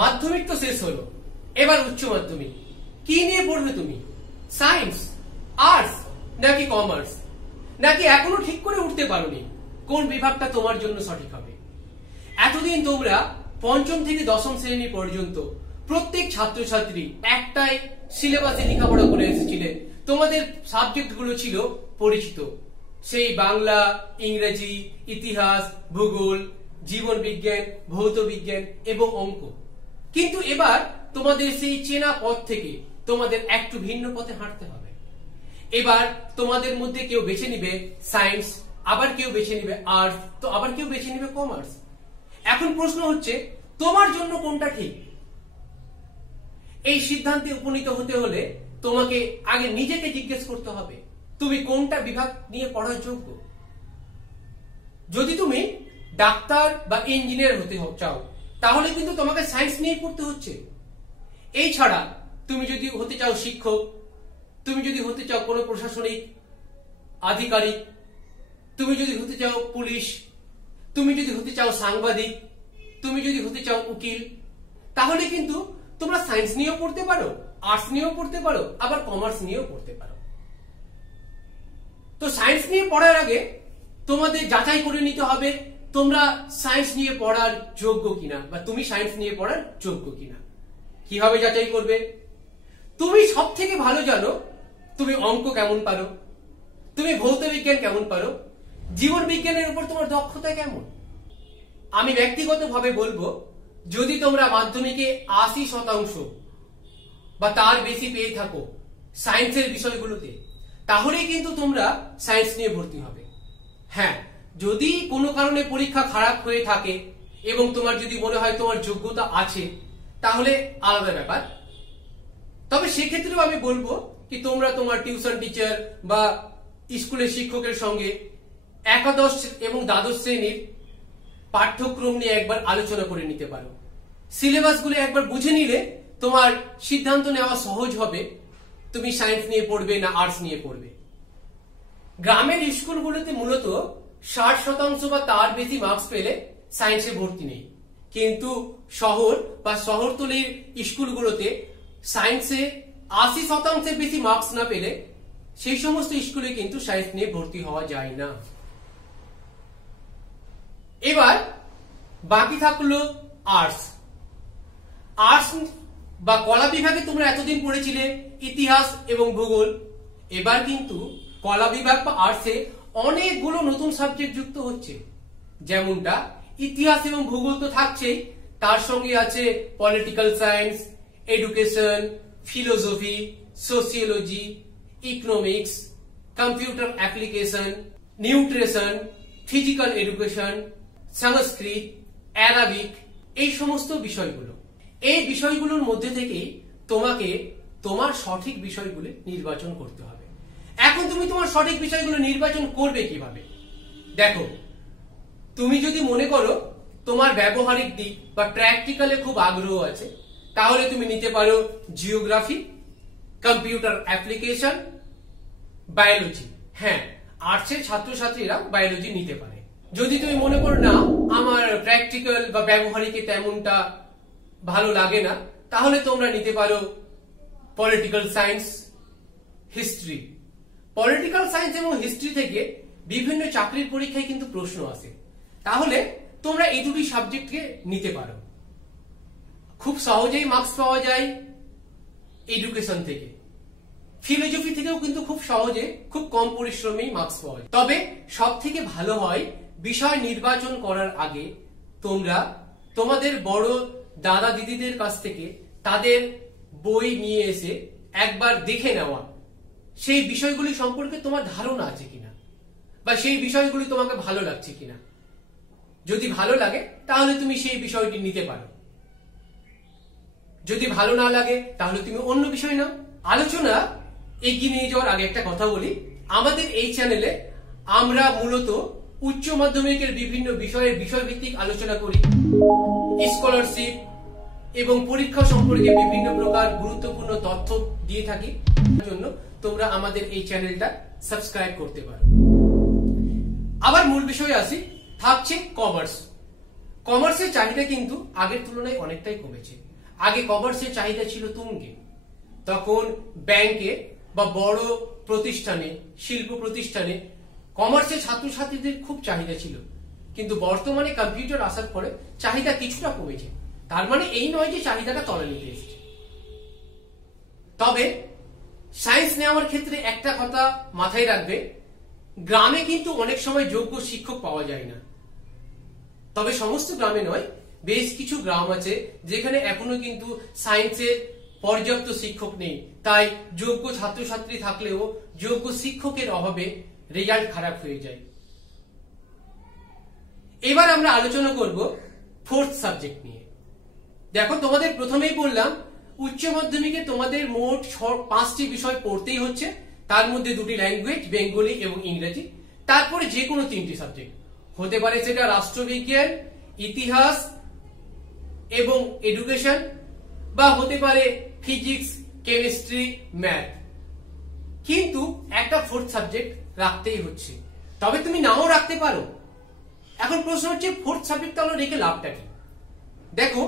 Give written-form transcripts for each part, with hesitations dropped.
মাধ্যমিক তো শেষ হলো, এবার উচ্চ মাধ্যমিক কি নিয়ে পড়বে তুমি? সায়েন্স, আর্টস নাকি কমার্স? নাকি এখনো ঠিক করে উঠতে পারোনি কোন বিভাগটা তোমার জন্য সঠিক হবে? এতদিন তোমরা পঞ্চম থেকে দশম শ্রেণী পর্যন্ত প্রত্যেক ছাত্রছাত্রী একটাই সিলেবাসে লেখাপড়া করে এসেছিলে। তোমাদের সাবজেক্ট গুলো ছিল পরিচিত, সেই বাংলা, ইংরেজি, ইতিহাস, ভূগোল, জীবন বিজ্ঞান, ভৌত বিজ্ঞান এবং অঙ্ক। কিন্তু এবার তোমাদের সেই চেনা পথ থেকে তোমাদের একটু ভিন্ন পথে হাঁটতে হবে। এবার তোমাদের মধ্যে কেউ বেছে নিবে সায়েন্স, আবার কেউ বেছে নিবে আর্টস, তো আবার কেউ বেছে নিবে কমার্স। এখন প্রশ্ন হচ্ছে তোমার জন্য কোনটা ঠিক? এই সিদ্ধান্তে উপনীত হতে হলে তোমাকে আগে নিজেকে জিজ্ঞেস করতে হবে তুমি কোনটা বিভাগ নিয়ে পড়ার যোগ্য। যদি তুমি ডাক্তার বা ইঞ্জিনিয়ার হতে চাও তাহলে কিন্তু তোমাকে সায়েন্স নিয়ে পড়তে হচ্ছে। এই ছাড়া তুমি যদি হতে চাও শিক্ষক, তুমি যদি হতে চাও কোনো প্রশাসনিক আধিকারিক, তুমি যদি হতে চাও পুলিশ, তুমি যদি হতে চাও সাংবাদিক, তুমি যদি হতে চাও উকিল, তাহলে কিন্তু তোমরা সায়েন্স নিয়েও পড়তে পারো, আর্টস নিয়েও পড়তে পারো, আবার কমার্স নিয়েও পড়তে পারো। তো সায়েন্স নিয়ে পড়ার আগে তোমাদের যাচাই করে নিতে হবে তোমরা সায়েন্স নিয়ে পড়ার যোগ্য কিনা, বা তুমি সায়েন্স নিয়ে পড়ার যোগ্য কিনা। কিভাবে যাচাই করবে? তুমি সব থেকে ভালো জানো তুমি অঙ্ক কেমন পারো, তুমি ভৌত বিজ্ঞান কেমন পারো, জীবন বিজ্ঞানের উপর তোমার দক্ষতা কেমন। আমি ব্যক্তিগতভাবে বলবো যদি তোমরা মাধ্যমিকে 80% বা তার বেশি পেয়ে থাকো সায়েন্সের বিষয়গুলোতে, তাহলেই কিন্তু তোমরা সায়েন্স নিয়ে ভর্তি হবে। হ্যাঁ, যদি কোনো কারণে পরীক্ষা খারাপ হয়ে থাকে এবং তোমার যদি মনে হয় তোমার যোগ্যতা আছে তাহলে আলাদা ব্যাপার। তবে সেক্ষেত্রেও আমি বলবো কি তোমরা তোমার টিউশন টিচার বা স্কুলের শিক্ষকের সঙ্গে একাদশ এবং দ্বাদশ শ্রেণীর পাঠ্যক্রম নিয়ে একবার আলোচনা করে নিতে পারো। সিলেবাসগুলো একবার বুঝে নিলে তোমার সিদ্ধান্ত নেওয়া সহজ হবে তুমি সায়েন্স নিয়ে পড়বে না আর্টস নিয়ে পড়বে। গ্রামের স্কুলগুলোতে মূলত 60% বা তার বেশি মার্কস পেলে সায়েন্সে ভর্তি নেই, কিন্তু শহর বা শহরতলির স্কুলগুলোতে সায়েন্সে 80% বেশি মার্কস না পেলে সেই সমস্ত স্কুলে কিন্তু সায়েন্স নিয়ে ভর্তি হওয়া যায় না। এবার বাকি থাকলো আর্টস। আর্টস বা কলা বিভাগে তোমরা এতদিন পড়েছিলে ইতিহাস এবং ভূগোল। এবার কিন্তু কলা বিভাগ বা আর্টসে অনেকগুলো নতুন সাবজেক্ট যুক্ত হচ্ছে, যেমনটা ইতিহাস এবং ভূগোল তো থাকছেই, তার সঙ্গে আছে political science, education, philosophy, sociology, economics, computer application, nutrition, physical education, Sanskrit, Arabic, এই সমস্ত বিষয়গুলো। এই বিষয়গুলোর মধ্যে থেকেই তোমাকে তোমার সঠিক বিষয়গুলো নির্বাচন করতে হবে। এখন তুমি তোমার সঠিক বিষয়গুলো নির্বাচন করবে কিভাবে? দেখো, তুমি যদি মনে করো তোমার ব্যবহারিক দিক বা প্র্যাকটিক্যালে খুব আগ্রহ আছে তাহলে তুমি নিতে পারো জিওগ্রাফি, কম্পিউটার অ্যাপ্লিকেশন, বায়োলজি। হ্যাঁ, আর্টসের ছাত্রছাত্রীরা বায়োলজি নিতে পারে। যদি তুমি মনে করো না আমার প্র্যাকটিক্যাল বা ব্যবহারিকে তেমনটা ভালো লাগে না, তাহলে তোমরা নিতে পারো political science, history. Political science এবং হিস্ট্রি থেকে বিভিন্ন চাকরির পরীক্ষায় কিন্তু প্রশ্ন আসে, তাহলে তোমরা এই দুটি সাবজেক্টকে নিতে পারো। খুব সহজেই মার্কস পাওয়া যায় এডুকেশন থেকে। ফিলোসফি থেকেও কিন্তু খুব সহজে খুব কম পরিশ্রমেই মার্কস পাওয়া যায়। তবে সব থেকে ভালো হয় বিষয় নির্বাচন করার আগে তোমরা তোমাদের বড় দাদা দিদিদের কাছ থেকে তাদের বই নিয়ে এসে একবার দেখে নেওয়া সেই বিষয়গুলি সম্পর্কে তোমার ধারণা আছে কিনা, বা সেই বিষয়গুলি তোমাকে ভালো লাগছে কিনা। যদি ভালো লাগে তাহলে তুমি সেই বিষয়টি নিতে পারো, যদি ভালো না লাগে তাহলে তুমি অন্য বিষয় নাও। আলোচনা এগিয়ে নিয়ে যাওয়ার আগে একটা কথা বলি, আমাদের এই চ্যানেলে আমরা মূলত উচ্চ মাধ্যমিকের বিভিন্ন বিষয়ের বিষয়ভিত্তিক আলোচনা করি, স্কলারশিপ এবং পরীক্ষা সম্পর্কে বিভিন্ন প্রকার গুরুত্বপূর্ণ তথ্য দিয়ে থাকি। জন্য তোমরা আমাদের এই চ্যানেলটা সাবস্ক্রাইব করতে পারো। আবার মূল বিষয়ে আসি, থাকছে কমার্স। কমার্সের চাহিদা কিন্তু আগের তুলনায় অনেকটাই কমেছে। আগে কমার্সের চাহিদা ছিল তুঙ্গে, তখন ব্যাংকে বা বড় প্রতিষ্ঠানে, শিল্প প্রতিষ্ঠানে কমার্সের ছাত্রছাত্রীদের খুব চাহিদা ছিল। কিন্তু বর্তমানে কম্পিউটার আসার পরে চাহিদা কিছুটা কমেছে। তার মানে এই নয় যে চাহিদাটা তলানিতে এসেছে। তবে সায়েন্স নেওয়ার ক্ষেত্রে একটা কথা মাথায় রাখবে, গ্রামে কিন্তু অনেক সময় যোগ্য শিক্ষক পাওয়া যায় না। তবে সমস্ত গ্রামে নয়, বেশ কিছু গ্রাম আছে যেখানে এখনো কিন্তু সায়েন্সের পর্যাপ্ত শিক্ষক নেই। তাই যোগ্য ছাত্রছাত্রী থাকলেও যোগ্য শিক্ষকের অভাবে রেজাল্ট খারাপ হয়ে যায়। এবার আমরা আলোচনা করব ফোর্থ সাবজেক্ট নিয়ে। দেখো, তোমাদের প্রথমেই বললাম উচ্চ মাধ্যমিকে তোমাদের মোট 5টি বিষয় পড়তেই হচ্ছে, তার মধ্যে 2টি ল্যাঙ্গুয়েজ, বেঙ্গলি এবং ইংরেজি, তারপরে যে কোনো 3টি সাবজেক্ট হতে পারে, সেটা রাষ্ট্রবিজ্ঞান, ইতিহাস এবং এডুকেশন, বা হতে পারে ফিজিক্স, কেমিস্ট্রি, ম্যাথ। কিন্তু একটা ফোর্থ সাবজেক্ট রাখতেই হচ্ছে। তবে তুমি নাও রাখতে পারো। এখন প্রশ্ন হচ্ছে ফোর্থ সাবজেক্ট তাহলে রেখে লাভটা কি? দেখো,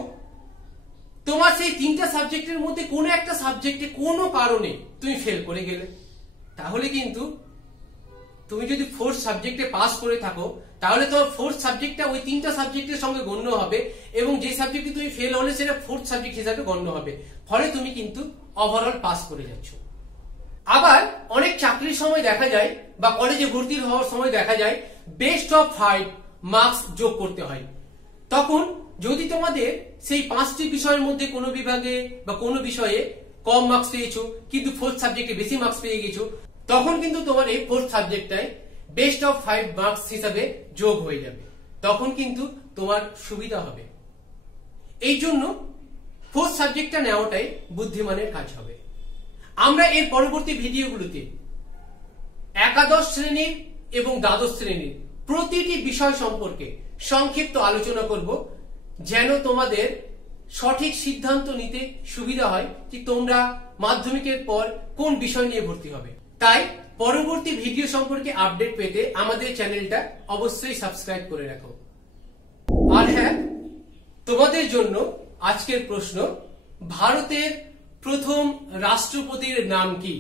তোমার সেই 3টা সাবজেক্টের মধ্যে কোনো একটা সাবজেক্টে কোনো কারণে তুমি ফেল করে গেলে, তাহলে কিন্তু তুমি যদি ফোর্থ সাবজেক্টে পাস করে থাকো, তাহলে তোমার ফোর্থ সাবজেক্টটা ওই 3টা সাবজেক্টের সঙ্গে গণ্য হবে, এবং যে সাবজেক্টে তুমি ফেল হলে সেটা ফোর্থ সাবজেক্ট হিসাবে গণ্য হবে। ফলে তুমি কিন্তু ওভারঅল পাস করে যাচ্ছ। আবার অনেক চাকরির সময় দেখা যায় বা কলেজে ভর্তি হওয়ার সময় দেখা যায় বেস্ট অফ 5 মার্কস যোগ করতে হয়। তখন যদি তোমাদের সেই 5টি বিষয়ের মধ্যে কোনো বিভাগে বা কোনো বিষয়ে কম মার্কস পেয়েছো, কিন্তু ফোর্থ সাবজেক্টে বেশি মার্কস পেয়ে গেছো, তখন কিন্তু তোমার এই ফোর্থ সাবজেক্টটাই বেস্ট অফ 5 মার্কস হিসাবে যোগ হয়ে যাবে। তখন কিন্তু তোমার সুবিধা হবে। এই জন্য ফোর্থ সাবজেক্টটা নেওয়াটাই বুদ্ধিমানের কাজ হবে। আমরা এর পরবর্তী ভিডিওগুলোতে একাদশ শ্রেণীর এবং দ্বাদশ শ্রেণীর প্রতিটি বিষয় সম্পর্কে সংক্ষিপ্ত আলোচনা করব, যেন তোমাদের সঠিক সিদ্ধান্ত নিতে সুবিধা হয় যে তোমরা মাধ্যমিকের পর কোন বিষয় নিয়ে ভর্তি হবে। তাই পরবর্তী ভিডিও সম্পর্কে আপডেট পেতে আমাদের চ্যানেলটা অবশ্যই সাবস্ক্রাইব করে রাখো। আর হ্যাঁ, তোমাদের জন্য আজকের প্রশ্ন, ভারতের প্রথম রাষ্ট্রপতির নাম কি?